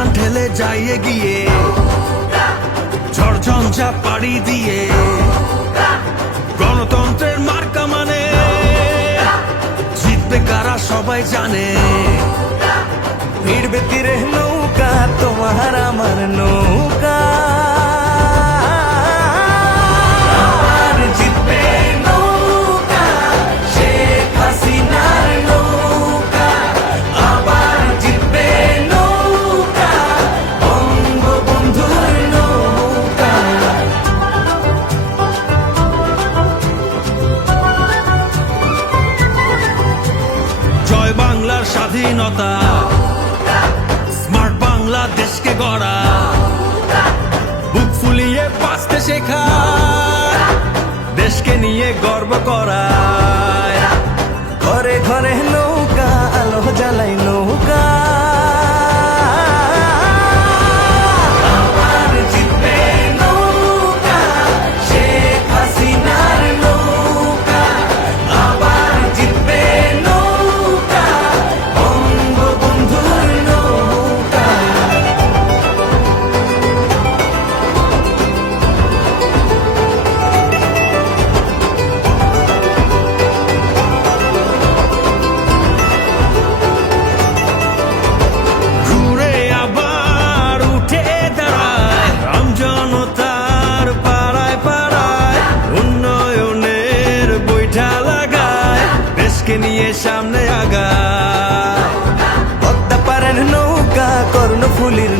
প্রাণ ঠেলে যাই গিয়ে ঝড়ঝঞ্ঝা পাড়ি দিয়ে। গণতন্ত্রের মার্কা মানে জিতবে কারা সবাই জানে। ভিড়বে তীরে নৌকা, তোমার আমার নৌকা। বাংলার স্বাধীনতা। স্মার্ট বাংলাদেশকে গড়া। বুক ফুলিয়ে বাঁচতে শেখা। দেশকে নিয়ে গর্ব করা। ঘরে ঘরে নৌকা আলো জ্বালাই দেশকে নিয়ে সামনে আগা। পদ্মা পারেন নৌকা কর্ণ ফুলির